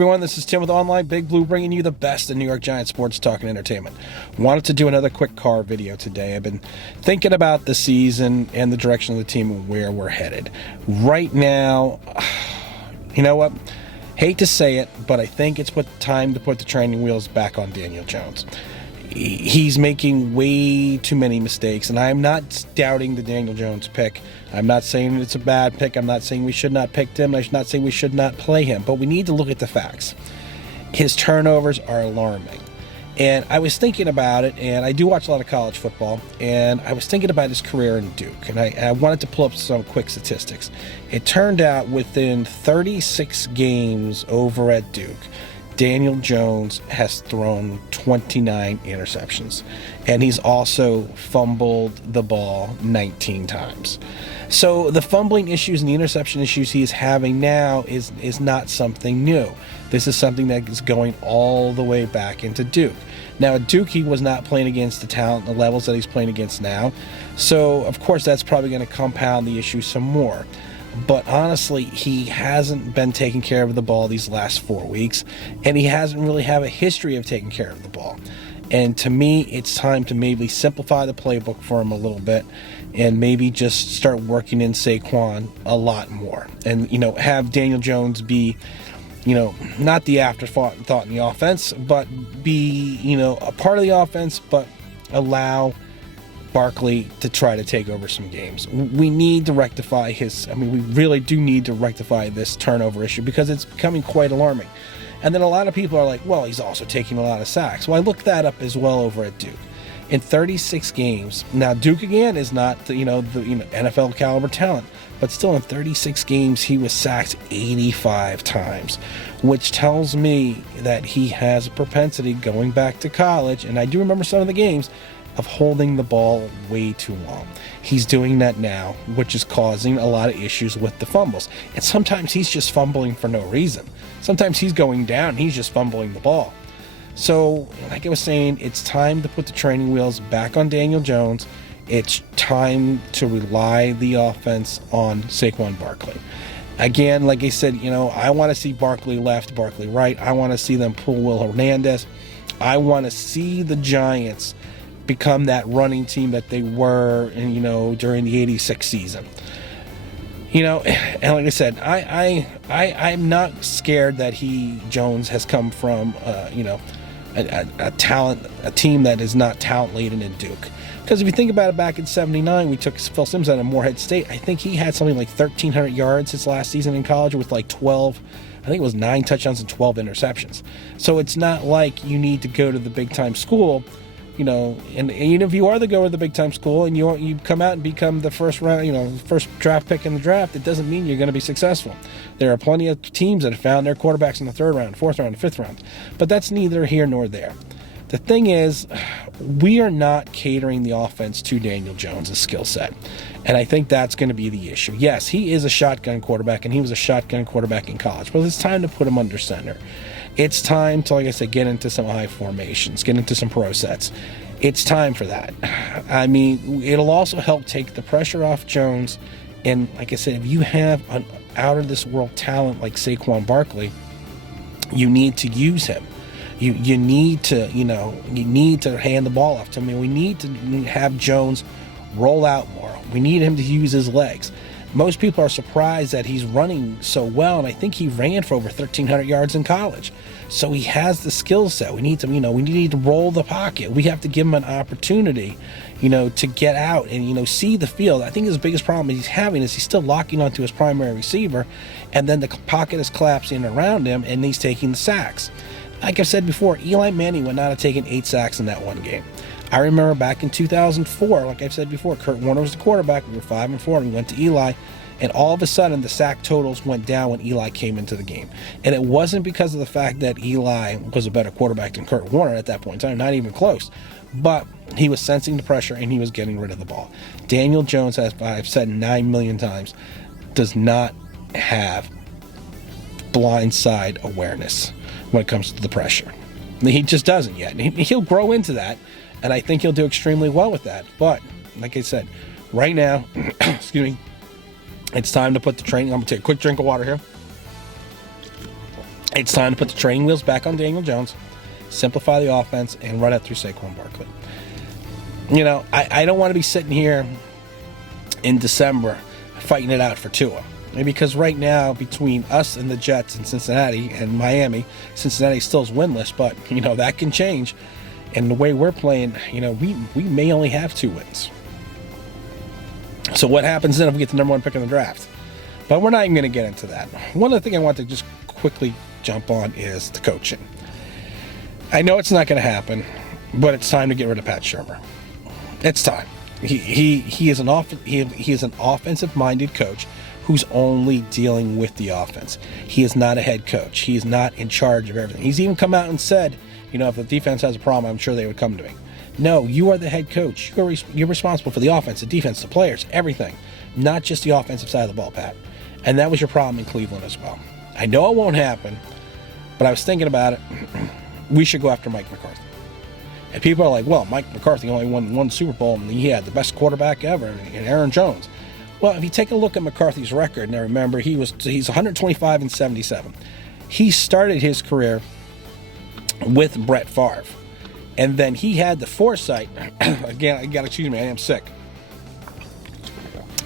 everyone, this is Tim with Online Big Blue, bringing you the best in New York Giants sports talk and entertainment. Wanted to do another quick car video today. I've been thinking about the season and the direction of the team and where we're headed. Right now, you know what? Hate to say it, but I think it's time to put the training wheels back on Daniel Jones. He's making way too many mistakes, and I'm not doubting the Daniel Jones pick. I'm not saying it's a bad pick. I'm not saying we should not pick him. I'm not saying we should not play him, but we need to look at the facts. His turnovers are alarming. And I was thinking about it, and I do watch a lot of college football, and I was thinking about his career in Duke, and I wanted to pull up some quick statistics. It turned out within 36 games over at Duke, Daniel Jones has thrown 29 interceptions, and he's also fumbled the ball 19 times. So the fumbling issues and the interception issues he is having now is not something new. This is something that is going all the way back into Duke. Now at Duke, he was not playing against the talent, the levels that he's playing against now. So of course that's probably going to compound the issue some more. But honestly, he hasn't been taking care of the ball these last 4 weeks, and he hasn't really have a history of taking care of the ball. And to me, it's time to maybe simplify the playbook for him a little bit and maybe just start working in Saquon a lot more. And, have Daniel Jones be, not the afterthought in the offense, but be, a part of the offense, but allow Barkley to try to take over some games. We need to rectify we really do need to rectify this turnover issue because it's becoming quite alarming. And then a lot of people are like, well, he's also taking a lot of sacks. Well, I looked that up as well over at Duke. In 36 games, now Duke again is not the NFL caliber talent, but still in 36 games he was sacked 85 times, which tells me that he has a propensity going back to college, and I do remember some of the games, of holding the ball way too long. He's doing that now, which is causing a lot of issues with the fumbles. And sometimes he's just fumbling for no reason. Sometimes he's going down, he's just fumbling the ball. So, like I was saying, it's time to put the training wheels back on Daniel Jones. It's time to rely the offense on Saquon Barkley. Again, like I said, I want to see Barkley left, Barkley right. I want to see them pull Will Hernandez. I want to see the Giants become that running team that they were, during the '86 season. And like I said, I'm not scared that Jones has come from, a team that is not talent laden in Duke. Because if you think about it, back in '79, we took Phil Simms out of Morehead State. I think he had something like 1,300 yards his last season in college with like 12. I think it was 9 touchdowns and 12 interceptions. So it's not like you need to go to the big time school. And if you are the go of the big time school and you come out and become the first round, first draft pick in the draft, it doesn't mean you're going to be successful. There are plenty of teams that have found their quarterbacks in the 3rd round, 4th round, 5th round, but that's neither here nor there. The thing is, we are not catering the offense to Daniel Jones' skill set, and I think that's going to be the issue. Yes, he is a shotgun quarterback, and he was a shotgun quarterback in college, but it's time to put him under center. It's time to, like I said, get into some high formations, get into some pro sets. It's time for that. It'll also help take the pressure off Jones. And like I said, if you have an out-of-this-world talent like Saquon Barkley, you need to use him. You need to hand the ball off to him. We need to have Jones roll out more. We need him to use his legs. Most people are surprised that he's running so well, and I think he ran for over 1,300 yards in college. So he has the skill set. We need to roll the pocket. We have to give him an opportunity, to get out and, see the field. I think his biggest problem he's having is he's still locking onto his primary receiver, and then the pocket is collapsing around him, and he's taking the sacks. Like I've said before, Eli Manning would not have taken 8 sacks in that one game. I remember back in 2004, like I've said before, Kurt Warner was the quarterback. We were 5-4, and we went to Eli, and all of a sudden the sack totals went down when Eli came into the game. And it wasn't because of the fact that Eli was a better quarterback than Kurt Warner at that point in time, not even close. But he was sensing the pressure, and he was getting rid of the ball. Daniel Jones, as I've said 9 million times, does not have blindside awareness when it comes to the pressure. He just doesn't yet. He'll grow into that, and I think he'll do extremely well with that. But, like I said, right now, excuse me, it's time to put the training. I'm going to take a quick drink of water here. It's time to put the training wheels back on Daniel Jones, simplify the offense, and run it through Saquon Barkley. You know, I don't want to be sitting here in December fighting it out for Tua. Because right now, between us and the Jets and Cincinnati and Miami, Cincinnati still is winless, but, you know, that can change. And the way we're playing, you know, we may only have 2 wins. So what happens then if we get the number 1 pick in the draft? But we're not even going to get into that. One other thing I want to just quickly jump on is the coaching. I know it's not going to happen, but it's time to get rid of Pat Shurmur. It's time. He is an offensive-minded coach who's only dealing with the offense. He is not a head coach. He is not in charge of everything. He's even come out and said, you know, if the defense has a problem, I'm sure they would come to me. No, you are the head coach. You're responsible for the offense, the defense, the players, everything. Not just the offensive side of the ball, Pat. And that was your problem in Cleveland as well. I know it won't happen, but I was thinking about it. We should go after Mike McCarthy. And people are like, well, Mike McCarthy only won 1 Super Bowl, and he had the best quarterback ever, and Aaron Jones. Well, if you take a look at McCarthy's record, now remember, he's 125-77. He started his career with Brett Favre. And then he had the foresight, again, excuse me, I am sick.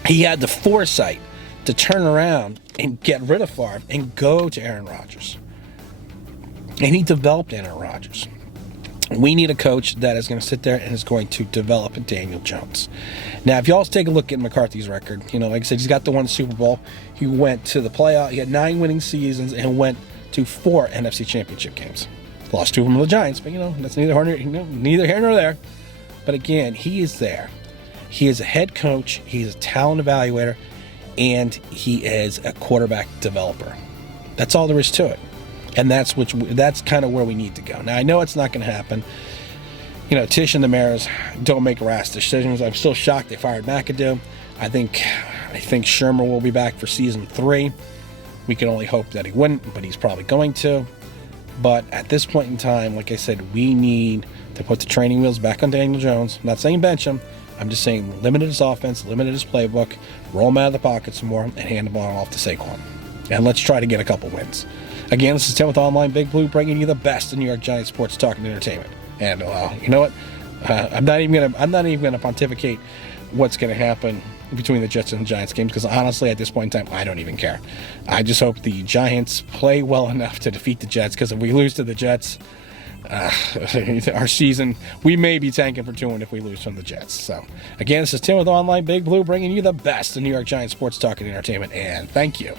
He had the foresight to turn around and get rid of Favre and go to Aaron Rodgers. And he developed Aaron Rodgers. We need a coach that is going to sit there and is going to develop Daniel Jones. Now, if y'all take a look at McCarthy's record, you know, like I said, he's got the 1 Super Bowl. He went to the playoff. He had 9 winning seasons and went to 4 NFC Championship games. Lost 2 of them to the Giants, but, you know, that's neither here nor there. But again, he is there. He is a head coach. He is a talent evaluator. And he is a quarterback developer. That's all there is to it. And that's kind of where we need to go. Now, I know it's not going to happen. You know, Tisch and the Maras don't make rash decisions. I'm still shocked they fired McAdoo. I think Shurmur will be back for season 3. We can only hope that he wouldn't, but he's probably going to. But at this point in time, like I said, we need to put the training wheels back on Daniel Jones. I'm not saying bench him. I'm just saying limited his offense, limited his playbook, roll him out of the pocket some more, and hand the ball off to Saquon. And let's try to get a couple wins. Again, this is Tim with Online Big Blue, bringing you the best in New York Giants sports talk and entertainment. And you know what? I'm not even gonna pontificate what's gonna happen between the Jets and the Giants games, because honestly, at this point in time, I don't even care. I just hope the Giants play well enough to defeat the Jets, because if we lose to the Jets, our season, we may be tanking for 2-1 if we lose from the Jets. So, again, this is Tim with Online Big Blue, bringing you the best in New York Giants sports talk and entertainment. And thank you.